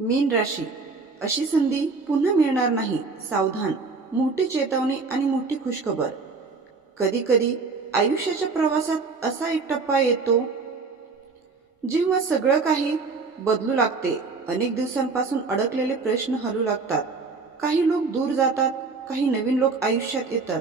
मीन राशी अशी संधी पुन्हा मिळणार नाही. सावधान, मोठी चेतावणी आणि मोठी खुशखबर. कधी कधी आयुष्याच्या प्रवासात असा एक टप्पा येतो जेव्हा सगळं काही बदलू लागते. अनेक दिवसांपासून अडकलेले प्रश्न हलू लागतात. काही लोक दूर जातात, काही नवीन लोक आयुष्यात येतात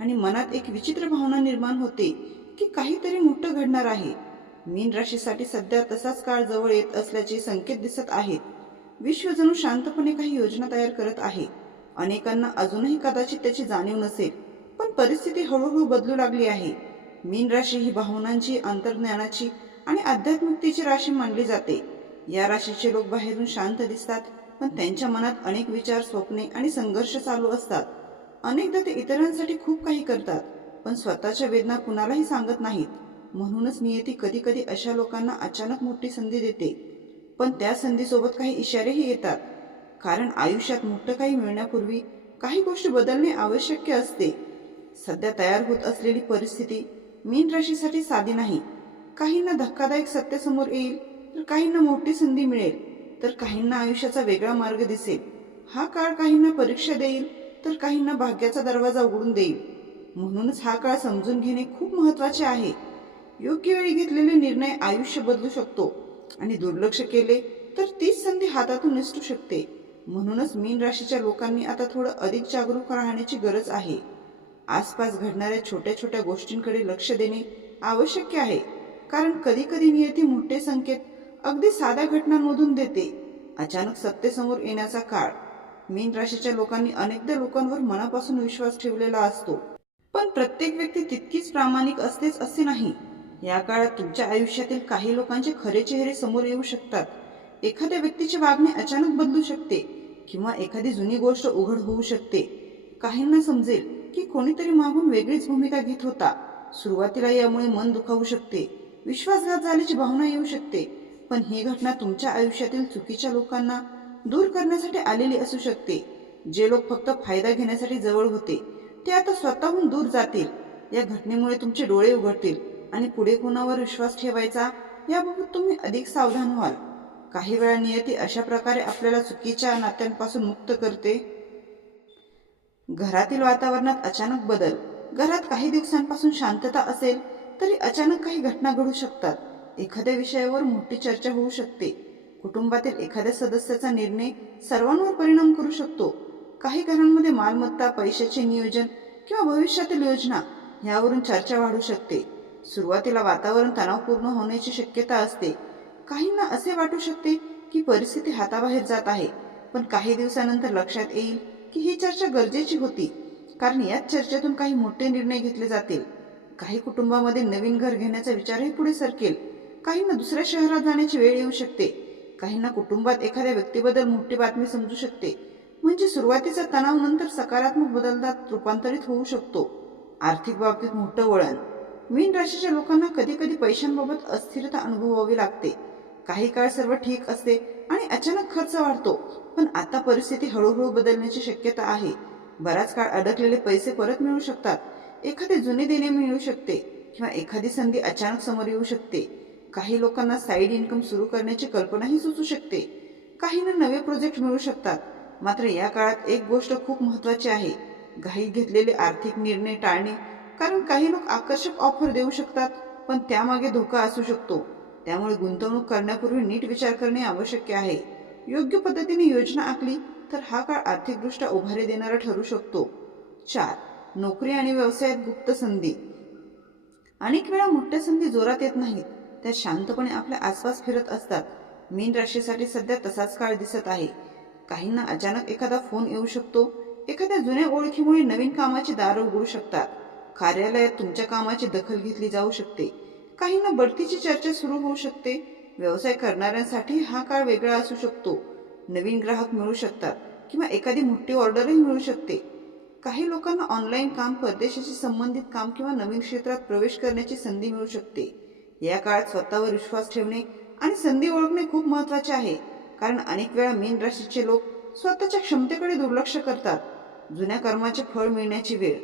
आणि मनात एक विचित्र भावना निर्माण होते की काहीतरी मोठं घडणार आहे. मीन राशीसाठी सध्या तसाच काळ जवळ येत असल्याचे संकेत दिसत आहेत. विश्व जणू शांतपणे काही योजना तयार करत आहे. अनेकांना अजूनही कदाचित त्याची जाणीव नसेल, पण परिस्थिती हळूहळू बदलू लागली आहे. मीन राशी ही भावनांची, अंतर्ज्ञानाची आणि आध्यात्मिकतेची राशी मानली जाते. या राशीचे लोक बाहेरून शांत दिसतात, पण त्यांच्या मनात अनेक विचार, स्वप्ने आणि संघर्ष चालू असतात. अनेकदा ते इतरांसाठी खूप काही करतात, पण स्वतःच्या वेदना कुणालाही सांगत नाहीत. म्हणूनच नियती कधी कधी अशा लोकांना अचानक मोठी संधी देते, पण त्या संधीसोबत काही इशारेही येतात. कारण आयुष्यात मोठं काही मिळण्यापूर्वी काही गोष्टी बदलणे आवश्यक असते. सध्या तयार होत असलेली परिस्थिती मीन राशीसाठी साधी नाही. काहींना धक्कादायक सत्य समोर येईल, तर काहींना मोठी संधी मिळेल, तर काहींना आयुष्याचा वेगळा मार्ग दिसेल. हा काळ काहींना परीक्षा देईल, तर काहींना भाग्याचा दरवाजा उघडून देईल. म्हणूनच हा काळ समजून घेणे खूप महत्त्वाचे आहे. योग्य वेळी घेतलेले निर्णय आयुष्य बदलू शकतो आणि दुर्लक्ष केले तर तीच संधी हातातून निसटू शकते. म्हणूनच मीन राशीच्या लोकांनी आता थोडं अधिक जागरूक राहण्याची गरज आहे. आसपास घडणाऱ्या छोट्या छोट्या गोष्टींकडे लक्ष देणे आवश्यक आहे, कारण कधी कधी नियती मोठे संकेत अगदी साध्या घटनांमधून देते. अचानक सत्य समोर येण्याचा काळ. मीन राशीच्या लोकांनी अनेकदा लोकांवर मनापासून विश्वास ठेवलेला असतो, पण प्रत्येक व्यक्ती तितकीच प्रामाणिक असतेच असे नाही. या काळात तुमच्या आयुष्यातील काही लोकांचे खरे चेहरे समोर येऊ शकतात. एखाद्या व्यक्तीचे वागणे अचानक बदलू शकते किंवा एखादी जुनी गोष्ट उघड होऊ शकते. काहींना समजेल की कोणीतरी मागून वेगळीच भूमिका घेत होता. सुरुवातीला यामुळे मन दुखावू शकते, विश्वासघात झाल्याची भावना येऊ शकते, पण ही घटना तुमच्या आयुष्यातील चुकीच्या लोकांना दूर करण्यासाठी आलेली असू शकते. जे लोक फक्त फायदा घेण्यासाठी जवळ होते, ते आता स्वतःहून दूर जातील. या घटनेमुळे तुमचे डोळे उघडतील आणि पुढे कोणावर विश्वास ठेवायचा याबाबत तुम्ही अधिक सावधान व्हाल. काही वेळा नियती अशा प्रकारे आपल्याला चुकीच्या नात्यांपासून मुक्त करते. घरातील वातावरणात अचानक बदल. घरात काही दिवसांपासून शांतता असेल तरी अचानक काही घटना घडू शकतात. एखाद्या विषयावर मोठी चर्चा होऊ शकते. कुटुंबातील एखाद्या सदस्याचा निर्णय सर्वांवर परिणाम करू शकतो. काही घरांमध्ये मालमत्ता, पैशाचे नियोजन किंवा भविष्यातील योजना यावरून चर्चा वाढू शकते. सुरुवातीला वातावरण तणावपूर्ण होण्याची शक्यता असते. काहींना असे वाटू शकते की परिस्थिती हाताबाहेर जात आहे, पण काही दिवसानंतर लक्षात येईल की ही चर्चा गरजेची होती, कारण याच चर्चेतून काही मोठे निर्णय घेतले जातील. काही कुटुंबामध्ये नवीन घर घेण्याचा विचारही पुढे सरकेल. काहींना दुसऱ्या शहरात जाण्याची वेळ येऊ शकते. काहींना कुटुंबात एखाद्या व्यक्तीबद्दल मोठी बातमी समजू शकते. म्हणजे सुरुवातीचा तणाव नंतर सकारात्मक बदलात रूपांतरित होऊ शकतो. आर्थिक बाबतीत मोठं वळण. मीन राशीच्या लोकांना कधी कधी पैशांबाबत अस्थिरता अनुभवावी लागते. काही काळ सर्व ठीक असते आणि अचानक खर्च वाढतो, पण आता परिस्थिती हळूहळू बदलण्याची शक्यता आहे. बराच काळ अडकलेले पैसे परत मिळू शकतात. एखादे जुने देणे मिळू शकते किंवा एखादी संधी अचानक समोर येऊ शकते. काही लोकांना साईड इन्कम सुरू करण्याची कल्पनाही सुचू शकते. काहींना नवे प्रोजेक्ट मिळू शकतात. मात्र या काळात एक गोष्ट खूप महत्त्वाची आहे: घाईत घेतलेले आर्थिक निर्णय टाळणे. कारण काही लोक आकर्षक ऑफर देऊ शकतात, पण त्यामागे धोका असू शकतो. त्यामुळे गुंतवणूक करण्यापूर्वी नीट विचार करणे आवश्यक आहे. योग्य पद्धतीने योजना आखली तर हा काळ आर्थिकदृष्ट्या उभारी देणारा ठरू शकतो. 4. नोकरी आणि व्यवसायात गुप्त संधी. अनेक वेळा मोठ्या संधी जोरात येत नाहीत, त्या शांतपणे आपल्या आसपास फिरत असतात. मीन राशीसाठी सध्या तसाच काळ दिसत आहे. काहींना अचानक एखादा फोन येऊ शकतो. एखाद्या जुन्या ओळखीमुळे नवीन कामाची दारं उघडू शकतात. कार्यालयात तुमच्या कामाची दखल घेतली जाऊ शकते. काहींना बढतीची चर्चा सुरू होऊ शकते. व्यवसाय करणाऱ्यांसाठी हा काळ वेगळा असू शकतो. नवीन ग्राहक मिळू शकतात किंवा एखादी मोठी ऑर्डरही मिळू शकते. काही लोकांना ऑनलाईन काम, परदेशाशी संबंधित काम किंवा नवीन क्षेत्रात प्रवेश करण्याची संधी मिळू शकते. या काळात स्वतःवर विश्वास ठेवणे आणि संधी ओळखणे खूप महत्त्वाचे आहे, कारण अनेक वेळा मीन राशीचे लोक स्वतःच्या क्षमतेकडे दुर्लक्ष करतात. जुन्या कर्माचे फळ मिळण्याची वेळ.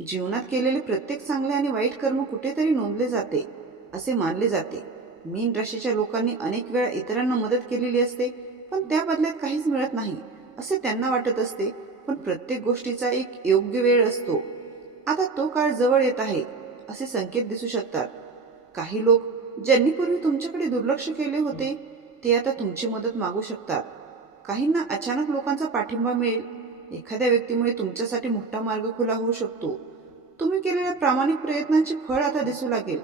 जीवनात केलेले प्रत्येक चांगले आणि वाईट कर्म कुठेतरी नोंदले जाते असे मानले जाते. मीन राशीच्या लोकांनी अनेक वेळा इतरांना मदत केलेली असते, पण त्या बदल्यात काहीच मिळत नाही असे त्यांना वाटत असते. पण प्रत्येक गोष्टीचा एक योग्य वेळ असतो. आता तो काळ जवळ येत आहे असे संकेत दिसू शकतात. काही लोक ज्यांनी पूर्वी तुमच्याकडे दुर्लक्ष केले होते ते आता तुमची मदत मागू शकतात. काहींना अचानक लोकांचा पाठिंबा मिळेल. एखाद्या व्यक्तीमुळे तुमच्यासाठी मोठा मार्ग खुला होऊ शकतो. तुम्ही केलेल्या प्रामाणिक प्रयत्नांचे फळ आता दिसू लागेल.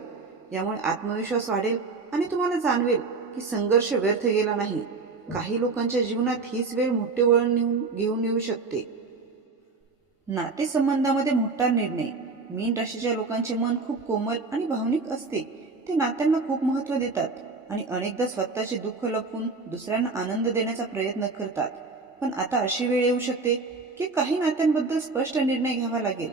यामुळे आत्मविश्वास वाढेल आणि तुम्हाला जाणवेल की संघर्ष व्यर्थ गेला नाही. काही लोकांच्या जीवनात हीच वेळ मोठे वळण घेऊन येऊ शकते. नातेसंबंधामध्ये मोठा निर्णय. मीन राशीच्या लोकांचे मन खूप कोमल आणि भावनिक असते. ते नात्यांना खूप महत्त्व देतात आणि अनेकदा स्वतःचे दुःख लपवून दुसऱ्यांना आनंद देण्याचा प्रयत्न करतात. पण आता अशी वेळ येऊ शकते की काही नात्यांबद्दल स्पष्ट निर्णय घ्यावा लागेल.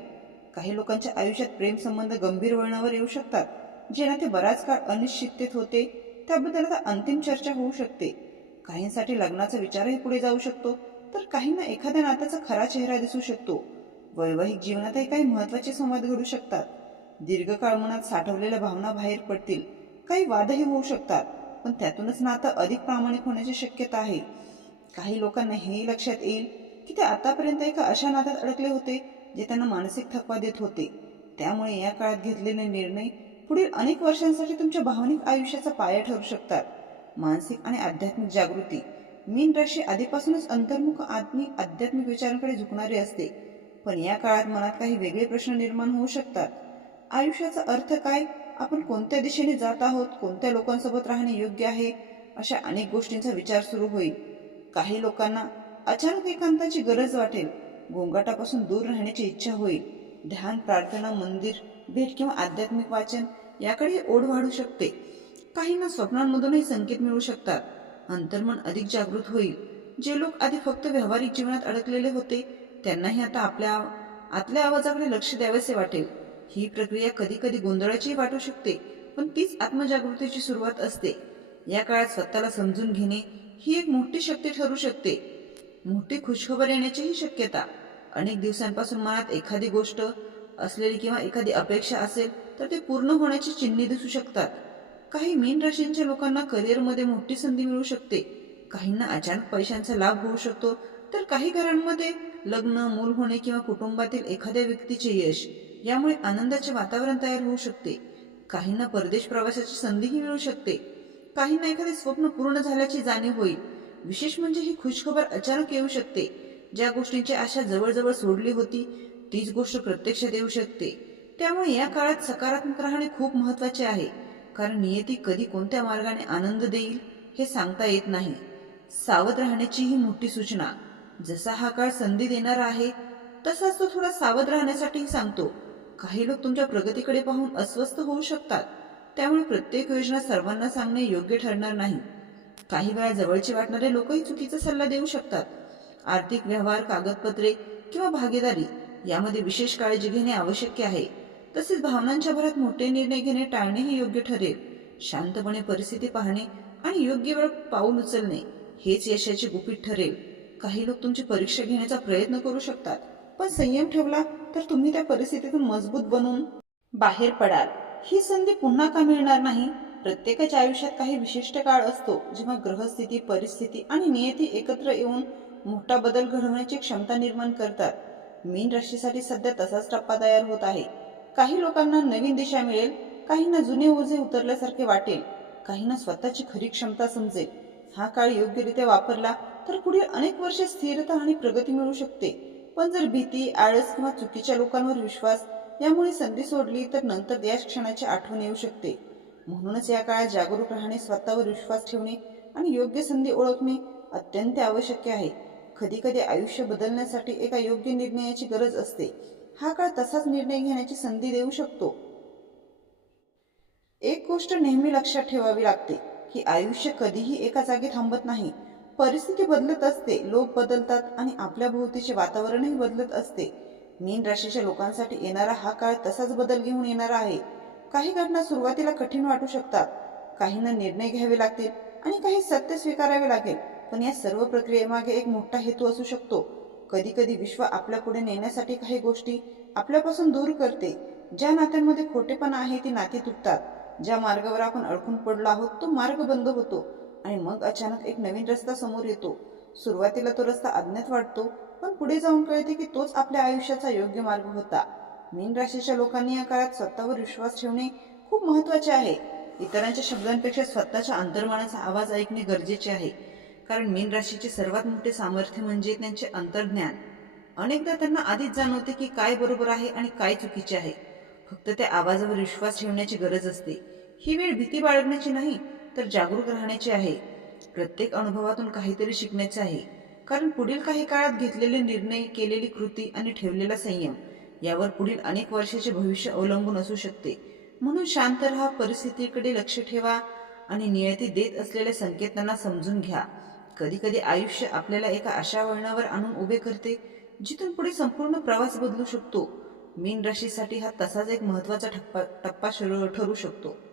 काही लोकांच्या आयुष्यात प्रेम संबंध गंभीर वळणावर येऊ शकतात. जे नाते बराच काळ अनिश्चिततेत होते त्याबद्दल आता अंतिम चर्चा होऊ शकते. काहींसाठी लग्नाचा विचारही पुढे जाऊ शकतो, तर काहींना एखाद्या नात्याचा खरा चेहरा दिसू शकतो. वैवाहिक जीवनातही काही महत्त्वाचे संवाद घडू शकतात. दीर्घकाळ मनात साठवलेल्या भावना बाहेर पडतील. काही वादही होऊ शकतात, पण त्यातूनच नातं अधिक प्रामाणिक होण्याची शक्यता आहे. काही लोकांना हेही लक्षात येईल की ते आतापर्यंत एका अशा नात्यात अडकले होते जे त्यांना मानसिक थकवा देत होते. त्यामुळे या काळात घेतलेले निर्णय पुढील अनेक वर्षांसाठी तुमच्या भावनिक आयुष्याचा पाया ठरू शकतात. मानसिक आणि आध्यात्मिक जागृती. मीन राशी आधीपासूनच अंतर्मुख आध्यात्मिक विचारांकडे झुकणारी असते. पण या काळात मनात काही वेगळे प्रश्न निर्माण होऊ शकतात. आयुष्याचा अर्थ काय, आपण कोणत्या दिशेने जात आहोत, कोणत्या लोकांसोबत राहणे योग्य आहे, अशा अनेक गोष्टींचा विचार सुरू होईल. काही लोकांना अचानक एकांताची गरज वाटेल. गोंगाटापासून दूर राहण्याची इच्छा होईल. ध्यान, प्रार्थना, मंदिर भेट किंवा आध्यात्मिक वाचन याकडे ओढ वाढू शकते. काहींना स्वप्नांमधूनही संकेत मिळू शकतात. अंतर्मन अधिक जागृत होईल. जे लोक आधी फक्त व्यावहारिक जीवनात अडकलेले होते त्यांनाही आता आपल्या आतल्या आवाजाकडे लक्ष द्यावेसे वाटेल. ही प्रक्रिया कधी कधी गोंधळाचीही वाटू शकते, पण तीच आत्मजागृतीची सुरुवात असते. या काळात स्वतःला समजून घेणे ही एक मोठी शक्ती ठरू शकते. मोठी खुशखबर येण्याचीही शक्यता. अनेक दिवसांपासून मनात एखादी गोष्ट असलेली किंवा एखादी अपेक्षा असेल तर ते पूर्ण होण्याची चिन्हे दिसू शकतात. काही मीन राशींच्या लोकांना करिअरमध्ये मोठी संधी मिळू शकते. काहींना अचानक पैशांचा लाभ होऊ शकतो, तर काही घरांमध्ये लग्न, मूल होणे किंवा कुटुंबातील एखाद्या व्यक्तीचे यश यामुळे आनंदाचे वातावरण तयार होऊ शकते. काहींना परदेश प्रवासाची संधीही मिळू शकते. काहींना एखादे स्वप्न पूर्ण झाल्याची जाणीव होईल. विशेष म्हणजे ही खुशखबर अचानक येऊ शकते. ज्या गोष्टींची आशा जवळजवळ सोडली होती तीच गोष्ट प्रत्यक्षात येऊ शकते. त्यामुळे या काळात सकारात्मक राहणे खूप महत्त्वाचे आहे, कारण नियती कधी कोणत्या मार्गाने आनंद देईल हे सांगता येत नाही. सावध राहण्याची ही मोठी सूचना. जसा हा काळ संधी देणारा आहे तसाच तो थोडा सावध राहण्यासाठी सांगतो. काही लोक तुमच्या प्रगतीकडे पाहून अस्वस्थ होऊ शकतात. त्यामुळे प्रत्येक योजना सर्वांना सांगणे योग्य ठरणार नाही. काही वेळा जवळचे वाटणारे लोकही चुकीचा सल्ला देऊ शकतात. आर्थिक व्यवहार, कागदपत्रे किंवा भागीदारी यामध्ये विशेष काळजी घेणे आवश्यक आहे. तसेच भावनांच्या भरात मोठे निर्णय घेणे टाळणेही योग्य ठरेल. शांतपणे परिस्थिती पाहणे आणि योग्य वेळ पाऊल उचलणे हेच यशाचे गुपित ठरेल. काही लोक तुमची परीक्षा घेण्याचा प्रयत्न करू शकतात, पण संयम ठेवला तर तुम्ही त्या परिस्थितीतून मजबूत बनून बाहेर पडाल. ही संधी पुन्हा का मिळणार नाही? प्रत्येकाच्या आयुष्यात काही विशिष्ट काळ असतो जेव्हा ग्रहस्थिती, परिस्थिती आणि नियती एकत्र येऊन मोठा बदल घडवण्याची क्षमता निर्माण करतात. मीन राशीसाठी सध्या तसाच टप्पा तयार होत आहे. काही लोकांना नवीन दिशा मिळेल, काहींना जुने ओझे उतरल्यासारखे वाटेल, काहींना स्वतःची खरी क्षमता समजेल. हा काळ योग्यरित्या वापरला तर पुढील अनेक वर्षे स्थिरता आणि प्रगती मिळू शकते. पण जर भीती, आळस किंवा चुकीच्या लोकांवर विश्वास यामुळे संधी सोडली तर नंतर याच क्षणाची आठवण येऊ शकते. म्हणूनच या काळात जागरूक राहणे, स्वतःवर विश्वास ठेवणे आणि योग्य संधी ओळखणे अत्यंत आवश्यक आहे. कधी कधी आयुष्य बदलण्यासाठी एका योग्य निर्णयाची गरज असते. हा काळ तसाच निर्णय घेण्याची संधी देऊ शकतो. एक गोष्ट नेहमी लक्षात ठेवावी लागते की आयुष्य कधीही एका जागी थांबत नाही. परिस्थिती बदलत असते, लोक बदलतात आणि आपल्या भोवतीचे वातावरणही बदलत असते. मीन राशीच्या लोकांसाठी येणारा हा काळ तसाच बदल घेऊन येणारा आहे. काही घटना सुरुवातीला कठीण वाटू शकतात, काहींना निर्णय घ्यावे लागतील आणि काही सत्य स्वीकारावे लागेल. पण या सर्व प्रक्रियेमागे एक मोठा हेतू असू शकतो. कधी कधी विश्व आपल्या पुढे नेण्यासाठी काही गोष्टी आपल्यापासून दूर करते. ज्या नात्यांमध्ये खोटेपणा आहे ती नाती तुटतात. ज्या मार्गावर आपण अडकून पडलो आहोत तो मार्ग बंद होतो. आणि मग अचानक एक नवीन रस्ता समोर येतो. सुरुवातीला तो रस्ता अज्ञात वाटतो, पण पुढे जाऊन कळते की तोच आपल्या आयुष्याचा योग्य मार्ग होता. मीन राशीच्या लोकांनी या काळात स्वतःवर विश्वास ठेवणे खूप महत्त्वाचे आहे. इतरांच्या शब्दांपेक्षा स्वतःच्या अंतर्मनाचा आवाज ऐकणे गरजेचे आहे. कारण मीन राशीचे सर्वात मोठे सामर्थ्य म्हणजे त्यांचे अंतर्ज्ञान. अनेकदा त्यांना आधीच जाणवते की काय बरोबर आहे आणि काय चुकीचे आहे. फक्त त्या आवाजावर विश्वास ठेवण्याची गरज असते. ही वेळ भीती बाळगण्याची नाही, तर जागरूक राहण्याची आहे. प्रत्येक अनुभवातून काहीतरी शिकण्याचे आहे. कारण पुढील काही काळात घेतलेले निर्णय, केलेली कृती आणि ठेवलेला संयम यावर पुढील अनेक वर्षाचे भविष्य अवलंबून असू शकते. म्हणून शांत राहा, परिस्थितीकडे लक्ष ठेवा आणि नियती देत असलेल्या संकेतांना समजून घ्या. कधी कधी आयुष्य आपल्याला एका अशा वळणावर आणून उभे करते जिथून पुढे संपूर्ण प्रवास बदलू शकतो. मीन राशीसाठी हा तसाच एक महत्त्वाचा टप्पा ठरू शकतो.